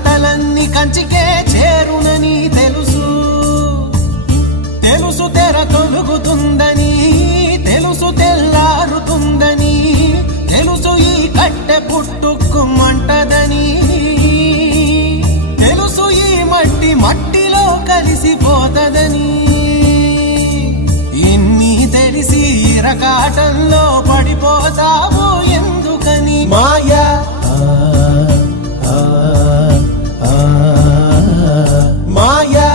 కథలన్నీ కంచికే చేరునని తెలుసు తెలుసు తెర తొలుగుతుందని తెలుసు తెల్లారుతుందని తెలుసు ఈ కట్టె పుట్టుకుమంటదని తెలుసు ఈ మట్టి మట్టిలో కలిసిపోతదని ఇన్ని తెలిసి ఇరకాటంలో పడిపోతావు ఎందుకని మాయా మాయా